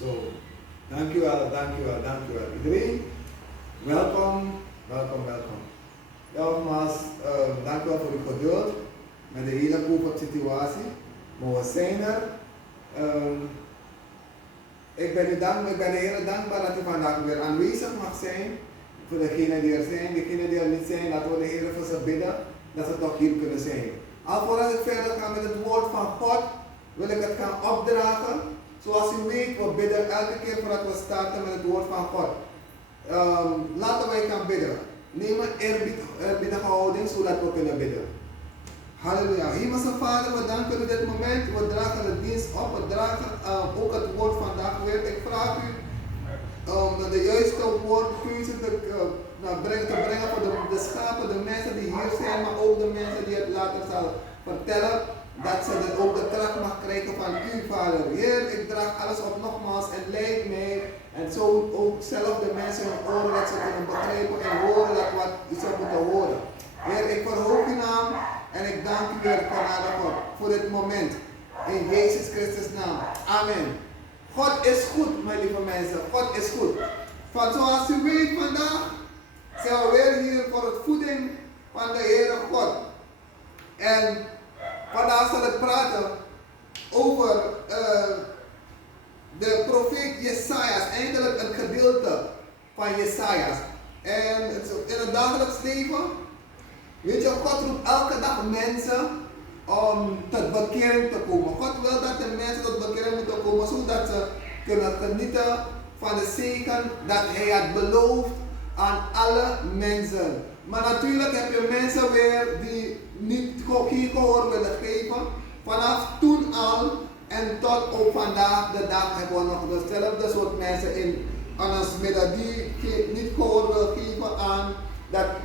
Zo, dankjewel, dankjewel, dankjewel. Iedereen, welkom, welkom, welkom. Ja, nogmaals, dankjewel voor uw geduld met de hele COVID-situatie. Maar we zijn er. Ik ben de Heer dankbaar dat u vandaag weer aanwezig mag zijn. Voor degenen die er zijn, degenen die er niet zijn, laten we de Heer voor ze bidden dat ze toch hier kunnen zijn. Alvorens ik verder ga met het woord van God, wil ik het gaan opdragen. Zoals u weet, we bidden elke keer voordat we starten met het woord van God. Laten wij gaan bidden. Neem een eerbiedige houding zodat we kunnen bidden. Halleluja. Hemelse Vader, we danken u dit moment. We dragen de dienst op. We dragen ook het woord vandaag weer. Ik vraag u de juiste woordkeuze te brengen voor de schapen, de mensen die hier zijn, maar ook de mensen die het later zal vertellen. Dat ze ook de kracht mag krijgen van u, Vader. Heer, ik draag alles op nogmaals en leid mij. En zo ook zelf de mensen hun oren dat ze kunnen begrijpen en horen dat wat ze moeten horen. Heer, ik verhoog uw naam en ik dank u weer voor dit moment. In Jezus Christus naam. Amen. God is goed, mijn lieve mensen. God is goed. Van zoals u weet vandaag zijn we weer hier voor het voeding van de Heere God. En vandaag zal ik praten over de profeet Jesaja, eindelijk een gedeelte van Jesaja. En in het dagelijks leven, weet je, God roept elke dag mensen om tot bekering te komen. God wil dat de mensen tot bekering moeten komen, zodat ze kunnen genieten van de zegen dat Hij had beloofd aan alle mensen. Maar natuurlijk heb je mensen weer die niet geen gehoor willen geven. Vanaf toen al en tot op vandaag de dag hebben we nog dezelfde soort mensen in ons midden die niet gehoor willen geven aan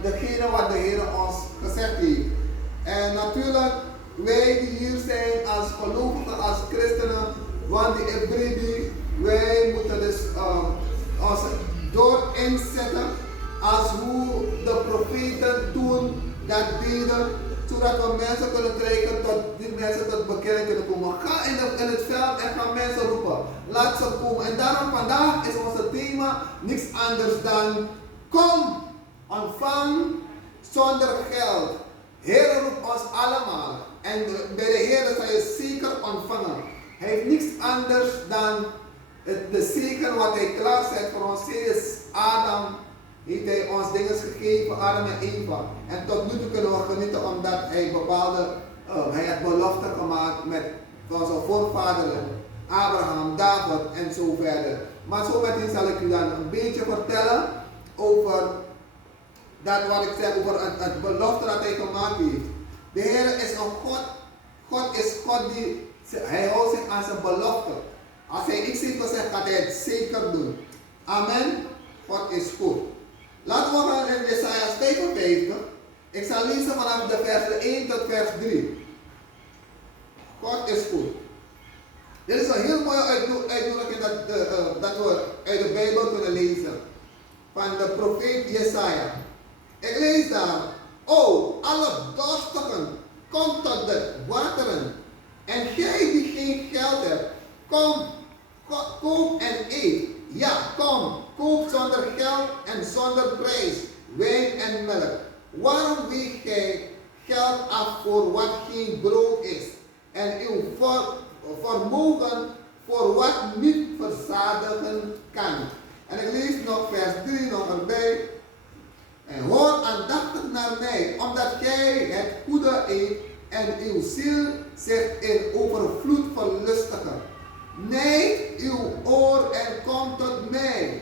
degene wat de Heer ons gezegd heeft. En natuurlijk, wij die hier zijn als gelovigen, als christenen, want die Ebridi, wij moeten dus ons door inzetten als hoe de profeten toen dat deden, zodat we mensen kunnen krijgen tot die mensen tot bekering kunnen komen. Ga in het veld en ga mensen roepen. Laat ze komen. En daarom vandaag is ons thema niks anders dan kom, ontvang zonder geld. Heer roept ons allemaal. En bij de Heer zal je zeker ontvangen. Hij heeft niks anders dan de zegen wat hij klaarzet voor ons. Sinds Adam heeft hij ons dingen gegeven, Adam en Eva. En tot nu toe kunnen we genieten omdat hij hij had beloften gemaakt met onze voorvaderen, Abraham, David en zo verder. Maar zo meteen zal ik u dan een beetje vertellen over dat wat ik zeg, over het belofte dat hij gemaakt heeft. De Heer is een God. God is God die, hij houdt zich aan zijn belofte. Als hij iets heeft gezegd, gaat hij het zeker doen. Amen. God is goed. Laten we gaan in Jesaja 55. Ik zal lezen vanaf de vers 1 tot vers 3. God is goed. Dit is een heel mooie uitnodiging dat we uit de Bijbel kunnen lezen. Van de profeet Jesaja. Ik lees daar. O, alle dorstigen, kom tot de wateren. En gij die geen geld hebt, kom, koop en eet. Ja, kom, koop zonder geld en zonder prijs, wijn en melk. Waarom weegt gij geld af voor wat geen brood is, en uw vermogen voor wat niet verzadigen kan? En ik lees nog vers 3 nog erbij. En hoor aandachtig naar mij, omdat gij het goede eet en uw ziel zich in overvloed verlustigen. Nijd uw oor en kom tot mij.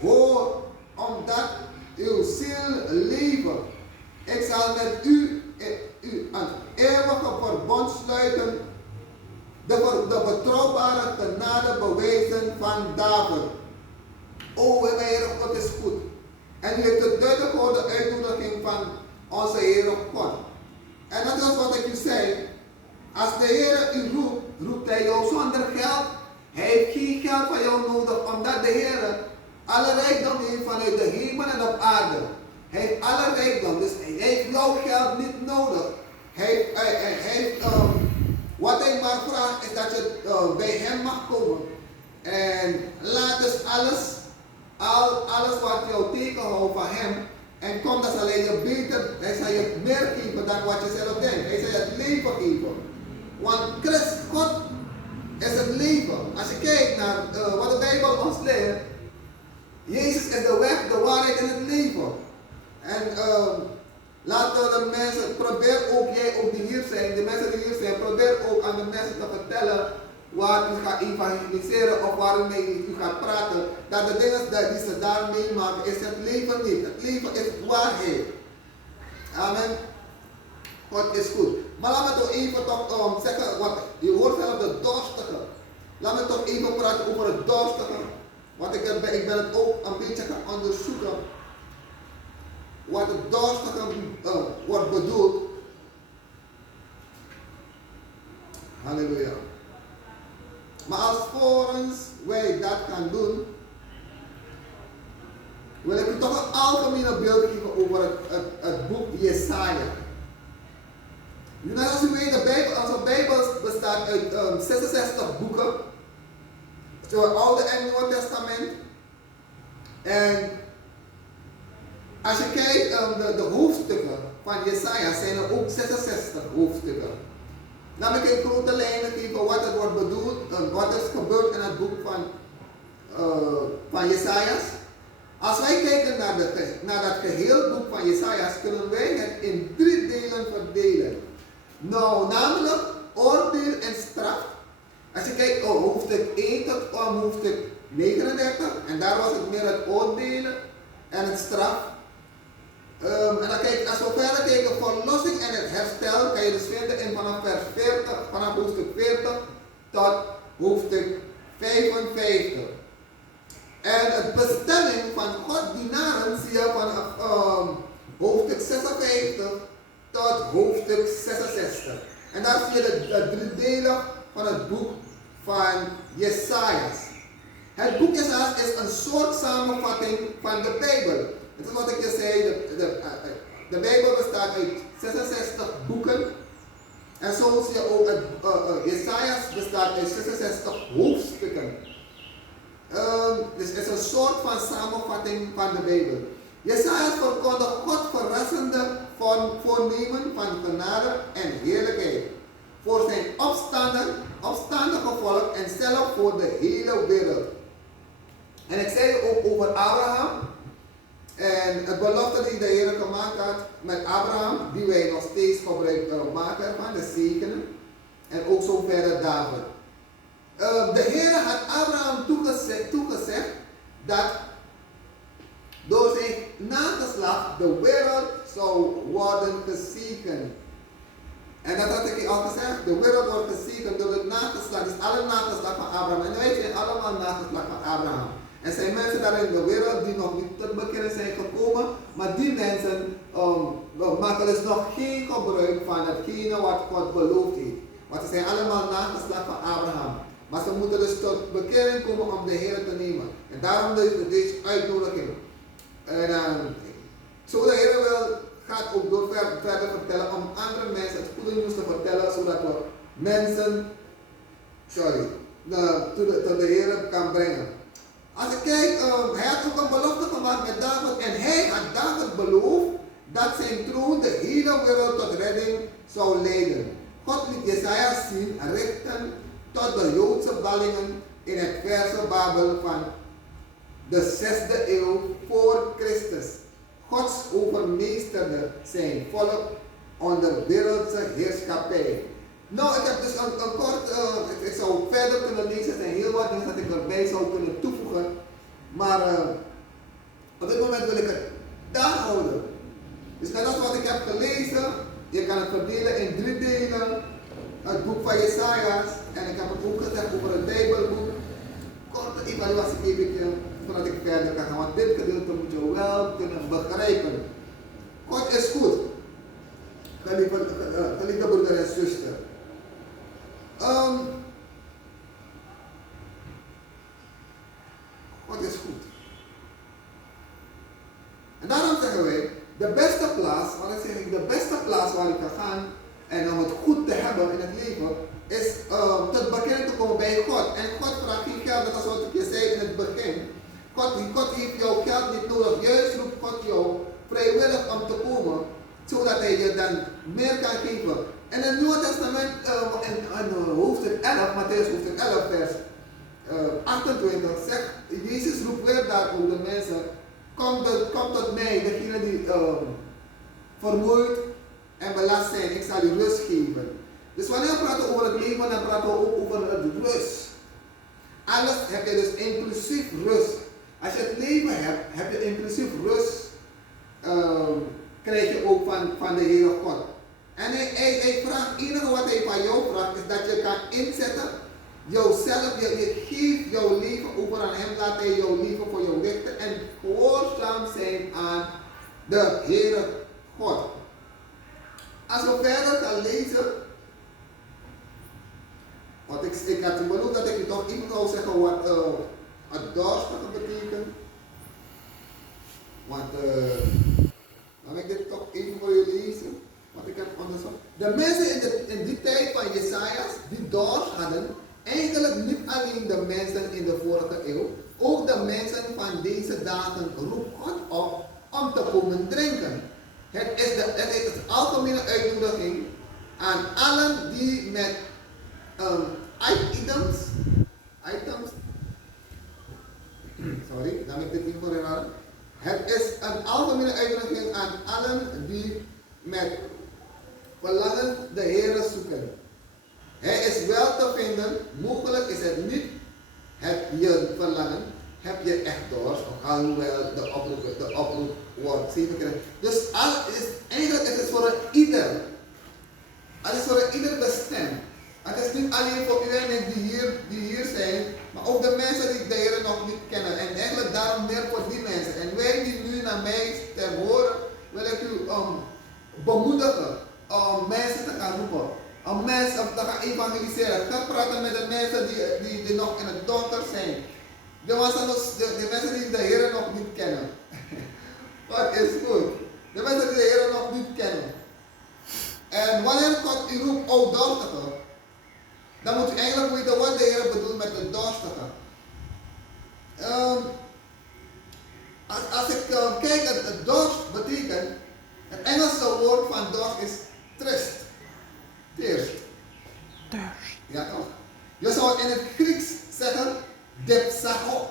Hoor, omdat uw ziel leven. Ik zal met u een eeuwige verbond sluiten, de betrouwbare genade bewijzen van David. O, mijn Heer God is goed. En u heeft het duidelijk gehoord, de uitnodiging van onze Heere God. En dat is wat ik u zei. Als de Heer u roept, roept hij jou zonder geld. Hij heeft geen geld van jou nodig, omdat de Heer alle rijkdom heeft vanuit de hemel en op aarde. Hij heeft alle rijkdom, dus hij heeft jouw geld niet nodig. Wat hij maar vraagt is dat je bij hem mag komen. En alles wat jou tegenhoudt van hem. En komt, dan zal hij je beter, hij zal je meer geven dan wat je zelf denkt. Hij zal je het leven geven. Want God is het leven. Als je kijkt naar wat de Bijbel ons leert, Jezus is de weg, de waarheid en het leven. En laten de mensen, probeer ook jij ook die hier zijn, de mensen die hier zijn, probeer ook aan de mensen te vertellen waar u gaat evangeliseren of waarmee u gaat praten. Dat de dingen die ze daar meemaken is het leven niet. Het leven is waarheid. Amen. God is goed. Maar laat me toch even toch, zeggen, wat, je hoort zelf de dorstige. Laat me toch even praten over het dorstige. Want ik ben het ook een beetje gaan onderzoeken. Wat het dorstige wordt bedoeld. Halleluja. Maar alvorens wij dat gaan doen, wil ik u toch een algemene beeld geven over het boek Jesaja. Net als u weet, onze Bijbel bestaat uit 66 boeken. Zo het Oude en Nieuwe Testament. En als je kijkt, de hoofdstukken van Jesaja zijn er ook 66 hoofdstukken. Dan moet ik in grote lijnen geven wat het wordt bedoeld, wat is gebeurd in het boek van Jesaja's. Als wij kijken naar dat geheel boek van Jesaja's, kunnen wij het in 3 delen verdelen. Nou, namelijk oordeel en straf. Als je kijkt hoofdstuk 1 tot hoofdstuk 39, en daar was het meer het oordelen en het straf. En dan kijk, als we verder kijken, verlossing en het herstel, kan je dus vinden in vanaf hoofdstuk 40 tot hoofdstuk 55. En het bestemming van God dienaren zie je vanaf hoofdstuk 56 tot hoofdstuk 66. En daar zie je de 3 delen van het boek van Jesaja's. Het boek Jesaja is een soort samenvatting van de Bijbel. Dat is wat ik je zei, de Bijbel bestaat uit 66 boeken. En zo zie je ook, Jesaja's bestaat uit 66 hoofdstukken. Dus het is een soort van samenvatting van de Bijbel. Jesaja verkondigt God verrassende voornemen van genade en heerlijkheid. Voor zijn opstandige volk en zelf voor de hele wereld. En ik zei ook over Abraham. En het belofte die de Heer gemaakt had met Abraham, die wij nog steeds gebruik maken van de zegenen. En ook zo verder David. De Heer had Abraham toegezegd dat door zijn nageslacht de wereld zou worden gezegend. En dat had ik al gezegd, de wereld wordt gezegend door het nageslacht, dus alle nageslacht van Abraham. En wij zijn allemaal nageslacht van Abraham. Er zijn mensen daar in de wereld die nog niet tot bekennen zijn gekomen, maar die mensen maken dus nog geen gebruik van hetgene wat God beloofd heeft. Want ze zijn allemaal nageslacht van Abraham. Maar ze moeten dus tot bekering komen om de Heer te nemen. En daarom deze uitnodiging. En zo de Heer gaat ook door verder vertellen om andere mensen het goede nieuws te vertellen, zodat we mensen, tot de Heer kan brengen. Als ik kijk, hij had ook een belofte gemaakt met David en hij had David beloofd dat zijn troon de hele wereld tot redding zou leiden. God liet Jesaja zien en richten tot de Joodse ballingen in het verse Babel van de 6e eeuw voor Christus. God overmeesterde zijn volk onder wereldse heerschappij. Nou, ik heb dus een kort, ik zou verder kunnen lezen, er zijn heel wat dingen dat ik erbij zou kunnen toevoegen. Maar op dit moment wil ik het daar houden. Dus net als wat ik heb gelezen, je kan het verdelen in 3 delen. Het boek van Jesaja's, en ik heb het ook gezegd over het Bijbelboek. Korte evaluatie geef ik je, zodat ik verder kan gaan, want dit gedeelte moet je wel kunnen begrijpen. God is goed. Geliefde broeder en zuster. God is goed. En daarom zeggen wij, de beste plaats, wat ik zeg, de beste plaats waar ik kan gaan en om het goed te hebben in het leven, is tot bekend te komen bij God. En God vraagt geen geld, dat is wat ik je zei in het begin. God heeft jouw geld niet nodig. Juist roept God jou vrijwillig om te komen, zodat hij je dan meer kan geven. En in het Nieuwe Testament, in hoofdstuk 11, Matthäus hoofdstuk 11, vers 28, zegt Jezus roept weer daar ook de mensen, kom tot mij, degene die vermoeid en belast zijn, ik zal u rust geven. Dus wanneer we praten over het leven, dan praten we ook over het rust. Alles heb je dus inclusief rust. Als je het leven hebt, heb je inclusief rust, krijg je ook van de Heere God. En hij vraagt, het enige wat hij van jou vraagt, is dat je kan inzetten, jouzelf, je geeft jouw leven over aan hem, laat hij jouw leven voor jou richten en gehoorzaam zijn aan de Heere God. Als we verder gaan lezen, want ik had beloofd dat ik je toch even zou zeggen wat het doorstappen betekent. Want laat ik dit toch even voor je lezen. Wat ik heb onderzocht. De mensen in die tijd van Jesajas die dorst hadden, eigenlijk niet alleen de mensen in de vorige eeuw, ook de mensen van deze dagen roept God op om te komen drinken. Het is de algemene uitnodiging aan allen die met items, sorry, laat ik dit niet voor herhalen. Het is een algemene uitnodiging aan allen die met verlangen de Heere zoeken. Hij is wel te vinden, mogelijk is het niet je verlangen, heb je echt dorst, alhoewel de oproep wordt 7 keer. Dus eigenlijk is het voor ieder. Het is voor ieder bestemd. Het is niet alleen voor u en ik die hier zijn, maar ook de mensen die de Heer nog niet kennen. En eigenlijk daarom meer voor die mensen. En wij die nu naar mij stem horen, wil ik u bemoedigen om mensen te gaan roepen. Om mensen te gaan evangeliseren. Ga praten met de mensen die nog in het donker zijn. De mensen die de Heer nog niet kennen. Wat is goed? De mensen die de Heer nog niet kennen. En wanneer God u roept, o dorstige, dan moet u eigenlijk weten wat de Heer bedoelt met de dorstige. Als ik kijk, het dorst betekent, het Engelse woord van dorst is thirst. Thirst. Ja toch? Je zou in het Grieks zeggen, dipsacho.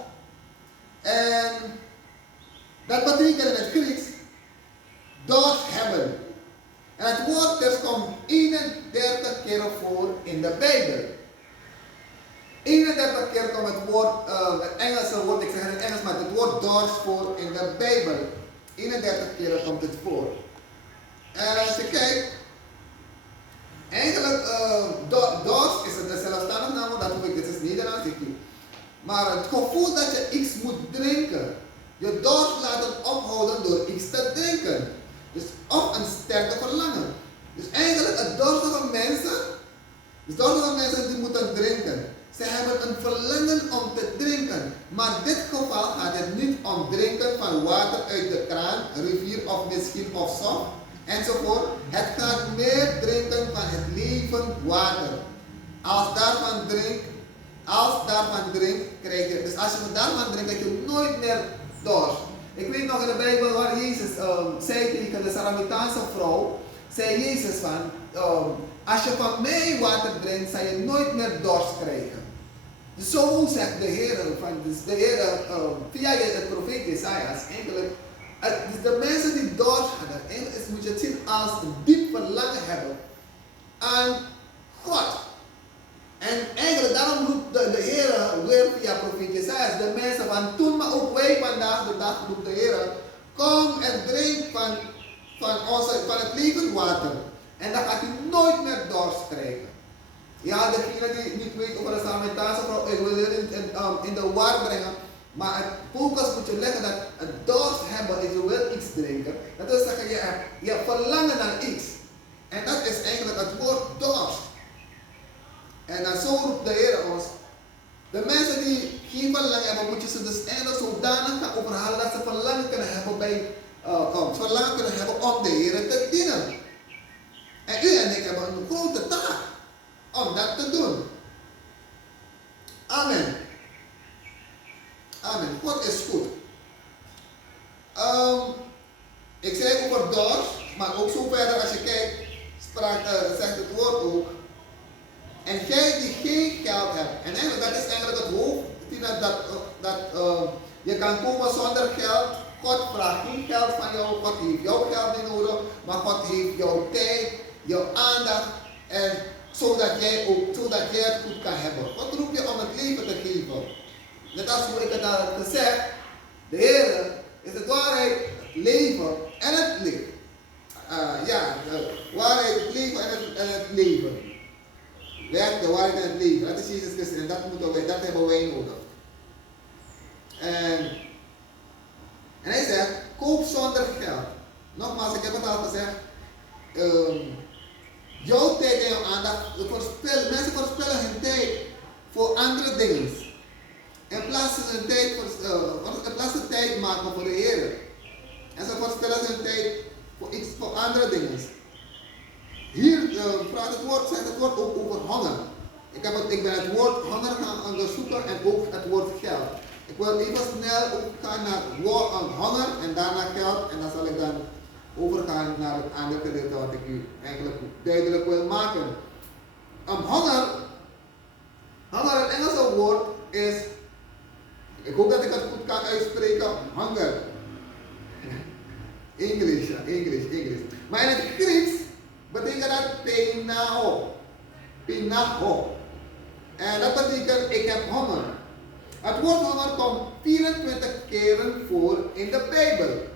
En dat betekent in het Grieks, dorst hebben. En het woord dus komt 31 keer voor in de Bijbel. 31 keer komt het woord, het Engelse woord, ik zeg het in het Engels, maar het woord dorst voor in de Bijbel. 31 keer komt het voor. En als je kijkt, eigenlijk, dorst is het zelfstandig naam, dat hoef ik, dit is Nederlands. Maar het gevoel dat je iets moet drinken, je dorst laten ophouden door iets te drinken. Dus of een sterke verlangen. Dus eigenlijk het dorstige mensen die moeten drinken. Ze hebben een verlangen om te drinken. Maar in dit geval gaat het niet om drinken van water uit de kraan, rivier of misschien of zo, enzovoort. Het gaat meer drinken van het levend water. Als daarvan drinkt, krijg je. Dus als je daarvan drinkt, krijg je nooit meer dorst. Ik weet nog in de Bijbel waar Jezus zei tegen de Samaritaanse vrouw, zei Jezus van, als je van mij water drinkt, zal je nooit meer dorst krijgen. Dus zo zegt de Heer, via de profeet Jesajas, eigenlijk, dus de mensen die dorst hadden, eigenlijk moet je het zien als een diep verlangen hebben aan God. En eigenlijk daarom roept de Heer weer via profeet Jesajas de mensen van toen, maar ook wij vandaag de dag roept de Heer, kom en drink van het levend water. En dan gaat u nooit meer dorst krijgen. Ja, degene die niet weet over de Samaritaanse vrouw, ik wil het in de war brengen. Maar het focus moet je leggen dat het dorst hebben is je wil iets drinken. Dat wil zeggen, je hebt verlangen naar iets. En dat is eigenlijk het woord dorst. En dan zo roept de Heer ons. De mensen die geen verlangen hebben, moet je ze dus eigenlijk zodanig gaan overhalen dat ze verlangen kunnen hebben om de Heer te dienen. En u en ik hebben een grote taak om dat te doen. Amen. Amen. God is goed. Ik zei over dorst, maar ook zo verder als je kijkt, zegt het woord ook. En jij die geen geld hebt, en eigenlijk dat is eigenlijk het hoofd, je kan komen zonder geld. God vraagt geen geld van jou, God heeft jouw geld niet nodig, maar God heeft jouw tijd, jouw aandacht, en zodat jij het goed kan hebben. God roept je om het leven te geven. Net als hoe ik het al heb gezegd, de Heer is de waarheid, het leven en het licht. De waarheid, het leven en het leven. Werk, de waarheid en het leven. Dat is Jezus Christus en dat hebben wij nodig. En hij zegt, koop zonder geld. Nogmaals, ik heb het al gezegd. Jouw tijd en jouw aandacht, mensen verspillen hun tijd voor andere dingen. In plaats van tijd maken voor de Heer. En ze verspillen hun tijd voor andere dingen. Hier zegt het woord ook over honger. Ik ben het woord honger gaan onderzoeken en ook het woord geld. Ik wil even snel ook gaan naar het woord honger en daarna geld. En dan zal ik dan overgaan naar het andere gedeelte wat ik u eigenlijk duidelijk wil maken. Honger, het Engelse woord is, ik hoop dat ik het goed kan uitspreken, hunger. English. Maar in het Grieks betekent dat pinao. En dat betekent ik heb honger. Het woord honger komt 24 keren voor in de Bijbel.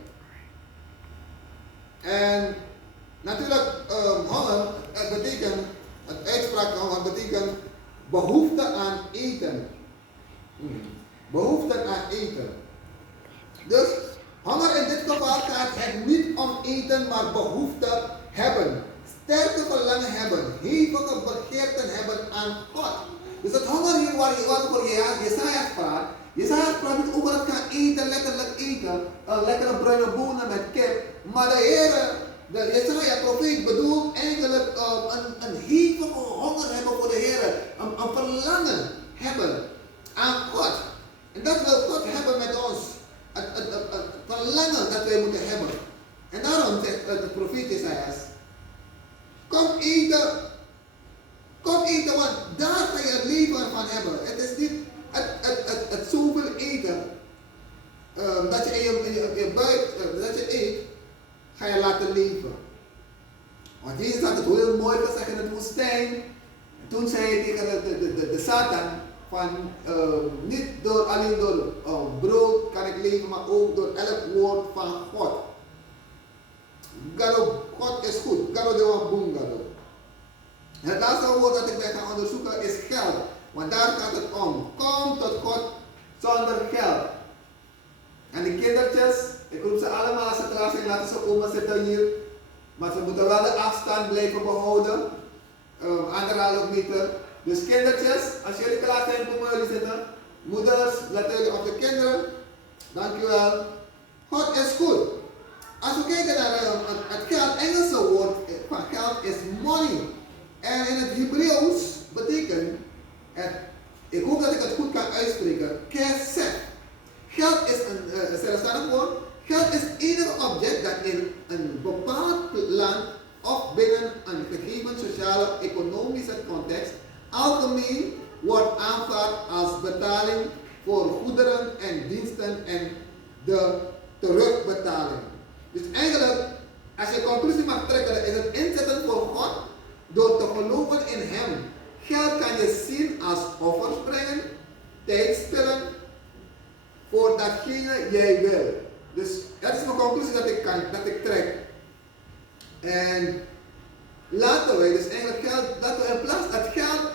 En natuurlijk, honger, het uitspraak honger betekent behoefte aan eten. Behoefte aan eten. Dus honger in dit geval gaat het niet om eten, maar behoefte hebben. Sterke verlangen hebben. Hevige begeerten hebben aan God. Dus het honger hier waarvoor Jesaja praat. Jesaja praat niet over het gaan eten, letterlijk eten. Lekkere bruine bonen met kip. Maar de Jesaja profeet bedoelt eigenlijk een hevige honger hebben voor de Heer. Een verlangen hebben aan God. En dat wil God hebben met ons. Het verlangen dat wij moeten hebben. En daarom zegt de profeet Jesaja, kom eten, want daar ga je het leven van hebben. Het is niet het zoveel eten dat je in je buik, dat je eet, ga je laten leven. Want Jezus had het heel mooi gezegd in de woestijn. En toen zei hij tegen de Satan van niet alleen door brood kan ik leven, maar ook door elk woord van God. God is goed. Gado de wabungado. Het laatste woord dat ik ben gaan onderzoeken is geld. Want daar gaat het om. Kom tot God zonder geld. En die kindertjes, ik roep ze allemaal als ze klaar zijn, laten ze komen zitten hier. Maar ze moeten wel de afstand blijven behouden. 1,5 meter. Dus kindertjes, als jullie klaar zijn, komen jullie zitten. Moeders, let jullie op de kinderen. Dankjewel. God is goed. Als we kijken naar het geld, Engelse woord van geld is money. En in het Hebreeuws betekent het, ik hoop dat ik het goed kan uitspreken, kesef. Geld is een zelfstandig woord. Geld is enig object dat in een bepaald land of binnen een gegeven sociale economische context algemeen wordt aanvaard als betaling voor goederen en diensten en de terugbetaling. Dus eigenlijk, als je conclusie mag trekken, is het inzetten voor God door te geloven in Hem. Geld kan je zien als offers brengen, tijd spillen voor datgene jij wil. Dus dat is mijn conclusie dat ik trek. En laten wij dus eigenlijk geld, dat we in plaats dat geld,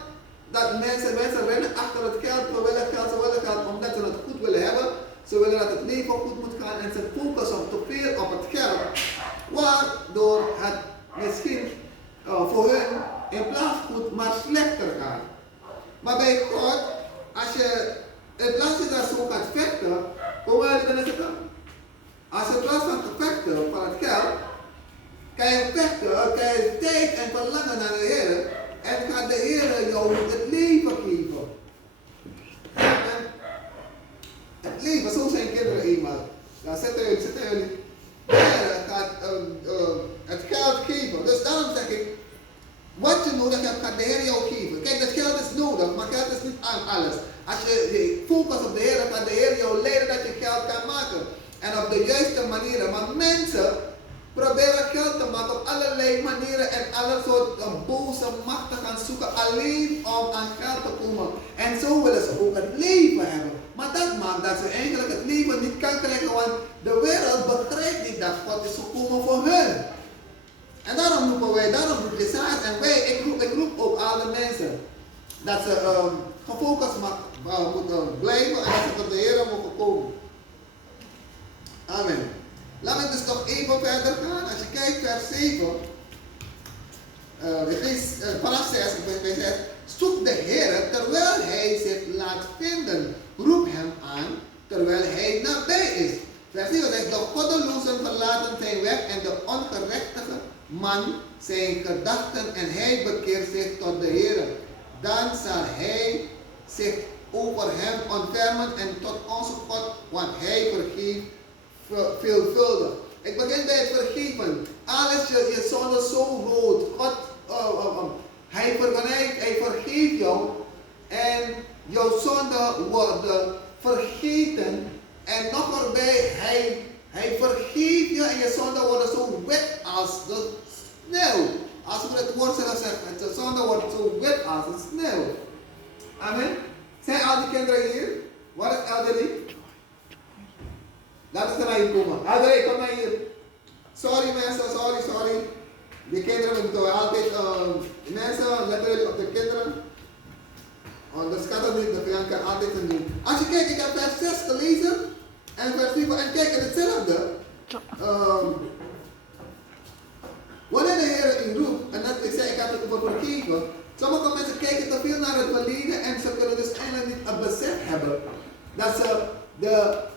dat mensen rennen achter het geld, ze willen geld omdat ze het goed willen hebben. Ze willen dat het leven goed moet gaan en ze focussen te veel op het geld. Waardoor het misschien voor hun in plaats goed maar slechter gaat. Maar bij God, als je in plaats van dat zo gaat vechten, hoe wil je dan zeggen? Als je in plaats van te vechten van het geld, kan je vechten, kan je tijd en verlangen naar de Heer en gaat de Heer jou het leven geven. En het leven Dan zitten jullie. De Heer gaat het geld geven. Dus daarom zeg ik, wat je nodig hebt, gaat de Heer jou geven. Kijk, dat geld is nodig, maar geld is niet aan alles. Als je focust op de Heer, dan gaat de Heer jou leren dat je geld kan maken. En op de juiste manieren. Maar mensen proberen geld te maken op allerlei manieren en alle soorten boze machten gaan zoeken alleen om aan geld te komen. En zo willen ze ook het leven hebben. Maar dat maakt dat ze eigenlijk het leven niet kan krijgen, want de wereld begrijpt niet dat God is gekomen voor hun. En daarom roept Jesaja en ik roep ook alle mensen dat ze gefocust moeten blijven en dat ze tot de Heer mogen komen. Amen. Laten we dus nog even verder gaan. Als je kijkt vers 7, vanaf 6, zoek de Heer terwijl hij zich laat vinden. Roep hem aan terwijl hij nabij is. Vers 7 zegt, de goddelozen verlaten zijn weg en de ongerechtige man zijn gedachten en hij bekeert zich tot de Heer. Dan zal hij zich over hem ontfermen en tot onze God, want hij vergeeft veelvuldig. Ik begin bij het vergeven. Alles je zonde zo rood. God, hij vergeeft jou en jouw zonde worden vergeten. En nog erbij, hij vergeeft je en je zonde worden zo wit als de sneeuw. Als we het woord zullen zeggen, de zonde wordt zo wit als de sneeuw. Amen. Zijn al die kinderen hier? Wat is elderly? Laten ze naar hier komen. Elderly, kom naar hier. Sorry mensen, sorry. Die kinderen moeten altijd, mensen, letten jullie op de kinderen. Onderschatten niet, de vijand kan altijd een doen. Als je kijkt, ik heb vers 6 gelezen. En vers 7, en kijk, hetzelfde. Wanneer de Heer u roept, en dat ik zei, ik heb het over vergeven. Sommige mensen kijken te veel naar het verleden en ze kunnen dus eigenlijk niet het besef hebben.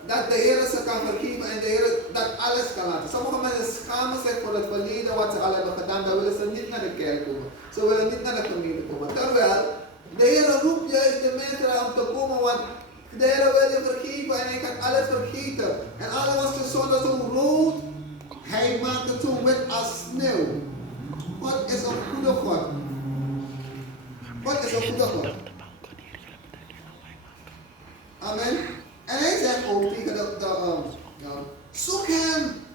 Dat de Heer ze kan vergeven en de Heer dat alles kan laten. Sommige mensen schamen zich voor het verleden wat ze al hebben gedaan. Dan willen ze niet naar de kerk komen. Ze willen niet naar de gemeente komen. Terwijl de Heer roept juist de mensen om te komen, want de Heer wil je vergeven en hij kan alles vergeten. En alles was de zonde zo rood. Hij maakt het zo wit als sneeuw. God is een goede God. God is een goede God. Amen. En hij zegt ook tegen zoek hem.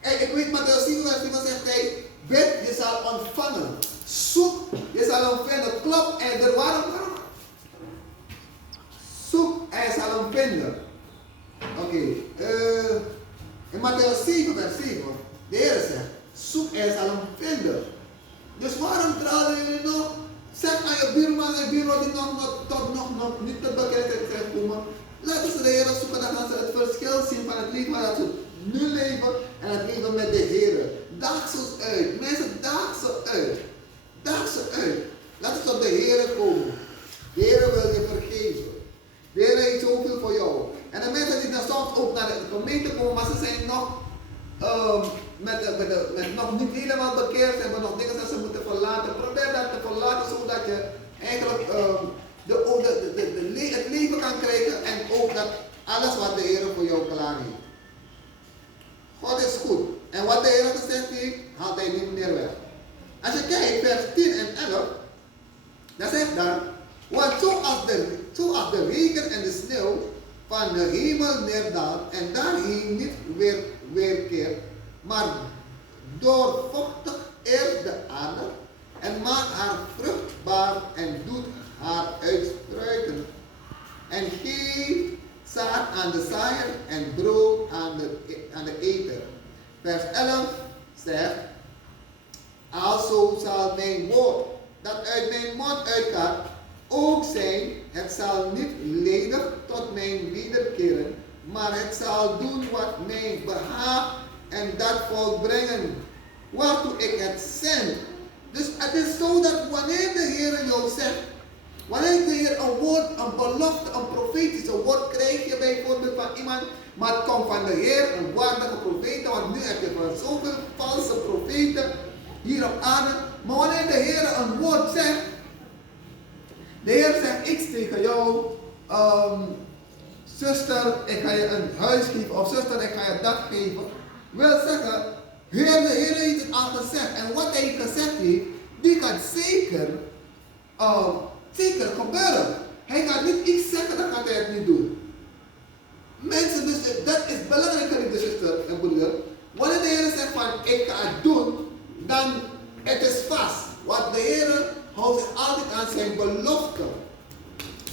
En ik weet Mattheüs 7 vers 7 zegt hij, bid, je zal ontvangen. Zoek, je zal hem vinden. Klop en er waarom? Zoek en je zal hem vinden. Oké. In Mattheüs 7 vers 7, de Heer zegt, zoek en je zal hem vinden. Dus waarom trouwen jullie nog? Zeg aan je buurman en buurman die nog niet tot bekendheid zijn gekomen. Laten ze de Heer zoeken, dan gaan ze het verschil zien van het leven waar ze nu leven en het leven met de Heer. Daag ze uit. Mensen, daag ze uit. Daag ze uit. Laten ze tot de Heer komen. De Heer wil je vergeven. De Heer heeft zoveel voor jou. En de mensen die dan soms ook naar de gemeente komen, maar ze zijn nog nog niet helemaal bekeerd, ze hebben nog dingen dat ze moeten verlaten. Probeer dat te verlaten zodat je eigenlijk het leven kan krijgen en ook dat alles wat de Heer voor jou klaar heeft. God is goed. En wat de Heer gezegd heeft, haalt hij niet meer weg. Als je kijkt, vers 10 en 11, dan zegt daar, want zoals de regen en de sneeuw van de hemel neerdaalt en daarheen niet weerkeert, maar doorvochtig eerst de aarde en maakt haar vruchtbaar en doet haar uitspruiten. En geeft zaad aan de zaaier en brood aan de eter. Vers 11 zegt, alzo zal mijn woord dat uit mijn mond uitgaat ook zijn, het zal niet ledig tot mijn wederkeren, maar het zal doen wat mij behaagt en dat volbrengen waartoe ik het zend. Dus het is zo dat wanneer de Heer jou zegt, wanneer de Heer een woord, een belofte, een profetische woord krijg je bijvoorbeeld van iemand, maar het komt van de Heer, een waardige profeet, want nu heb je van zoveel valse profeten hier op aarde. Maar wanneer de Heer een woord zegt, de Heer zegt iets tegen jou, zuster, ik ga je een huis geven, of zuster, ik ga je dat geven, wil zeggen, de Heer heeft het al gezegd. En wat hij gezegd heeft, die gaat zeker gebeuren. Hij gaat niet iets zeggen, dan gaat hij het niet doen. Mensen, dus dat is belangrijk, geliefde zuster en broeder. Wanneer de Heer zegt van, ik ga het doen, dan het is vast. Want de Heer houdt zich altijd aan zijn belofte.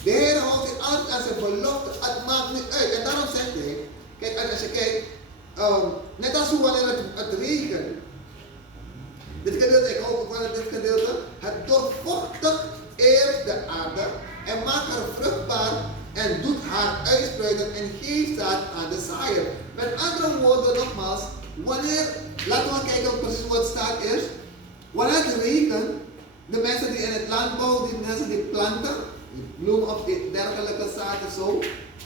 De Heer houdt zich altijd aan zijn belofte. Het maakt niet uit. En daarom zegt hij, kijk, als je kijkt, net als hoe wanneer het regent. Dit gedeelte, ik hoop van dit gedeelte, het doorvochtigt eerst de aarde en maakt haar vruchtbaar en doet haar uitspuiten en geeft zaad aan de zaaier. Met andere woorden, nogmaals, wanneer, laten we kijken precies wat staat is. Wanneer het regent, de mensen die in het landbouw, die mensen die planten, die bloemen of die dergelijke zaden zo.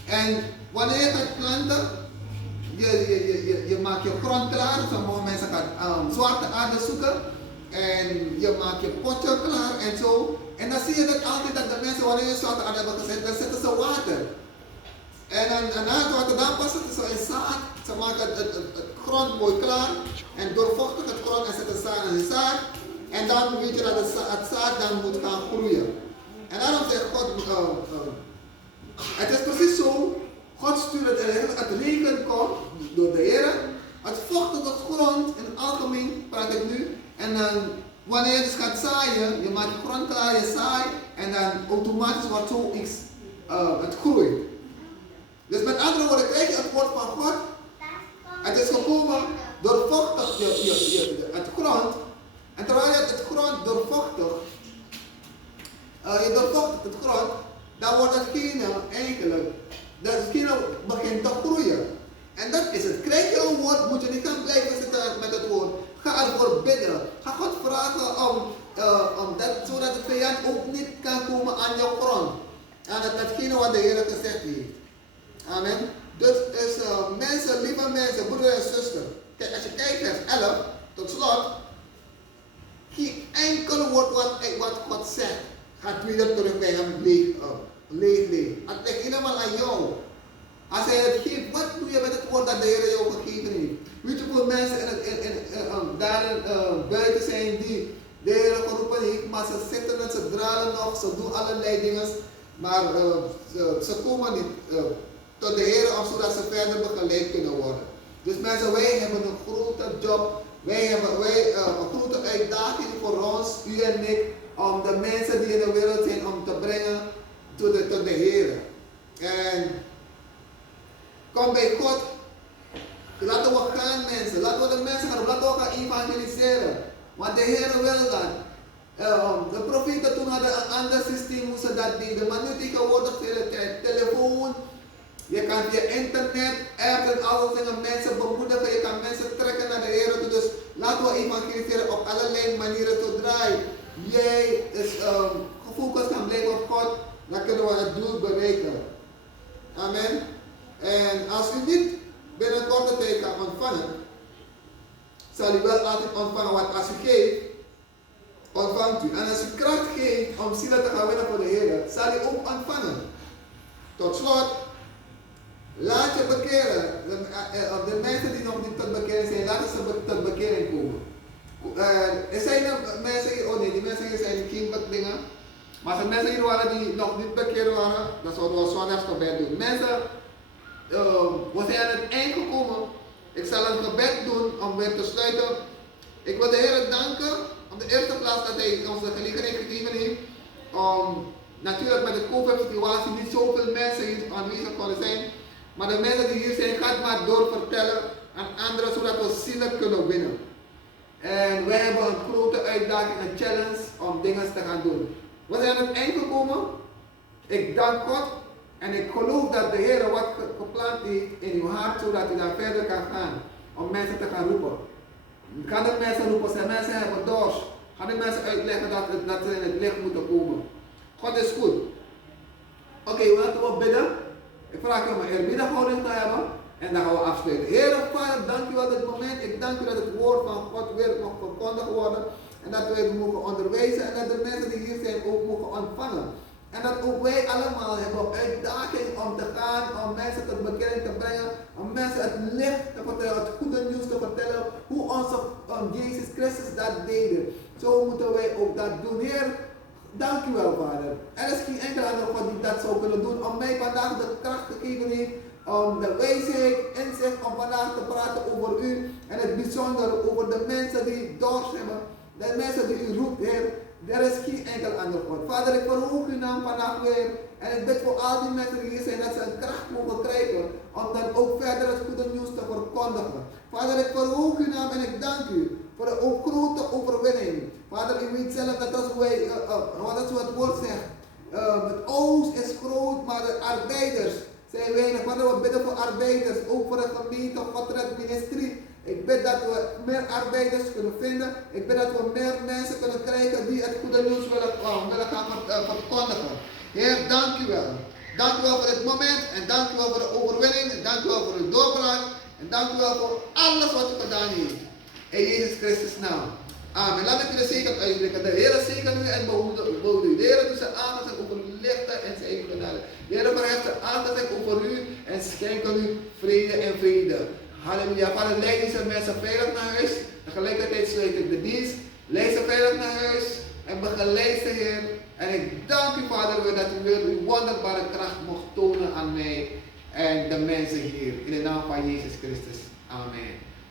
En wanneer je gaat planten, je maakt je grond klaar. Sommige mensen gaan zwarte aarde zoeken. En je maakt je potje klaar en zo. En dan zie je dat altijd dat de mensen, wanneer je zwarte aarde hebben gezet, dan zetten ze water. En dan na het water, dan passen ze in zaad. Ze maken het grond mooi klaar. En doorvochtig het grond en zetten zaad in de zaad. En dan weet je dat het zaad dan moet gaan groeien. En daarom zegt God, het is precies zo. God stuurt het regen komt door de Heer. Het vochtigt de grond, in het algemeen praat ik nu. En dan wanneer je dus gaat zaaien, je maakt de grond klaar, je zaait. En dan automatisch wordt zoiets, het groeit. Dus met andere woorden krijg je het woord van God. Het is gekomen doorvochtig het grond. En terwijl je het grond doorvochtigt, je doorvochtigt het grond, dan wordt hetgene eigenlijk, datgene begint te groeien. En dat is het. Krijg je een woord, moet je niet gaan blijven zitten met het woord. Ga ervoor bidden. Ga God vragen om dat, zodat de vijand ook niet kan komen aan jouw grond. En datgene wat de Heer gezegd heeft. Amen. Dus mensen, lieve mensen, broeder en zuster. Kijk, als je kijkt vers 11, tot slot. Geen enkel woord wat God zegt, gaat weer terug bij hem leeg. Het ligt helemaal aan jou. Als hij het geeft, wat doe je met het woord dat de Heer jou gegeven heeft? Weet je hoeveel mensen daar buiten zijn die de Heer geroepen heeft, maar ze zitten en ze dralen nog, ze doen allerlei dingen, maar ze komen niet tot de Heer zodat ze verder begeleid kunnen worden. Dus mensen, wij hebben een grote job. Wij hebben een grote uitdaging voor ons, u en ik, om de mensen die in de wereld zijn, om te brengen tot de Heer. En kom bij God. Laten we gaan mensen, laten we de mensen gaan, laten we gaan evangeliseren. Want de Heer wil dat. De profeten toen hadden een ander systeem hoe ze dat deden, maar nu tegenwoordig vele tijd, telefoon. Je kan via internet, apps en alle dingen mensen bemoedigen. Je kan mensen trekken naar de Heer. Dus laten we evangeliseren op allerlei manieren. Zodra jij gefocust kan blijven op God, dan kunnen we het doel bereiken. Amen. En als u niet binnen korte tijd kan ontvangen, zal u wel altijd ontvangen. Want als u geeft, ontvangt u. En als u kracht geeft om zielen te gaan winnen voor de Heer, zal u ook ontvangen. Tot slot. Laat je bekeren. De mensen die nog niet tot bekering zijn, laten ze tot bekering komen. Er zijn mensen hier, oh nee, die mensen hier zijn geen dingen. Maar als er mensen hier waren die nog niet bekeerd waren, dan zouden we zondagsgebed doen. Mensen, we zijn aan het eind gekomen. Ik zal een gebed doen om weer te sluiten. Ik wil de Heer danken op de eerste plaats dat Hij ons de gelegenheid gegeven heeft om natuurlijk met de COVID-situatie niet zoveel mensen hier aanwezig konden zijn. Maar de mensen die hier zijn, gaat maar doorvertellen aan anderen, zodat we zielen kunnen winnen. En wij hebben een grote uitdaging, een challenge om dingen te gaan doen. We zijn aan het eind gekomen. Ik dank God en ik geloof dat de Heer wat gepland heeft in uw hart, zodat u daar verder kan gaan om mensen te gaan roepen. Ga de mensen roepen, zijn mensen hebben dorst. Ga de mensen uitleggen dat ze in het licht moeten komen. God is goed. Oké, laten we bidden. Ik vraag u om een eerbiedige te hebben en dan gaan we afsluiten. Heer Vader, dank u wel dit moment. Ik dank u dat het woord van God weer mag verkondigd worden. En dat wij het mogen onderwijzen en dat de mensen die hier zijn ook mogen ontvangen. En dat ook wij allemaal hebben uitdaging om te gaan, om mensen tot bekering te brengen, om mensen het licht te vertellen, het goede nieuws te vertellen, hoe onze Jezus Christus dat deden. Zo moeten wij ook dat doen. Heer, dank u wel, Vader. Er is geen enkele andere God die dat zou kunnen doen, om mij vandaag de kracht gegeven heeft, om de wijsheid, inzicht, om vandaag te praten over u en het bijzondere over de mensen die dorst hebben, de mensen die u roept, Heer. Er is geen enkel ander God. Vader, ik verhoog uw naam vandaag weer. En ik bid voor al die mensen die hier zijn dat ze een kracht mogen krijgen om dan ook verder het goede nieuws te verkondigen. Vader, ik verhoog uw naam en ik dank u voor de ook grote overwinning. Vader, u weet zelf dat als wij, wat is het woord zegt. Het oogst is groot, maar de arbeiders zijn weinig. Vader, we bidden voor arbeiders, ook voor de gemeente, voor het ministerie. Ik bid dat we meer arbeiders kunnen vinden. Ik bid dat we meer mensen kunnen krijgen die het goede nieuws willen gaan verkondigen. Heer, dank u wel. Dank u wel voor dit moment. En dank u wel voor de overwinning. En dank u wel voor uw doorbraak. En dank u wel voor alles wat u gedaan heeft. In Jezus Christus naam. Amen. Laat ik u de zegen uitdrukken. De Heer zegen u en behoede u. De Heer doet zijn aangezicht over u lichten en zijn genade. De Heer verheft zijn aangezicht over u en schenken u vrede en vrede. Halleluja. Vader, leid deze mensen veilig naar huis. Tegelijkertijd sluit ik de dienst. Leid ze veilig naar huis. En begeleid ze, Heer. En ik dank u, Vader, dat u weer uw wonderbare kracht mocht tonen aan mij en de mensen hier. In de naam van Jezus Christus. Amen.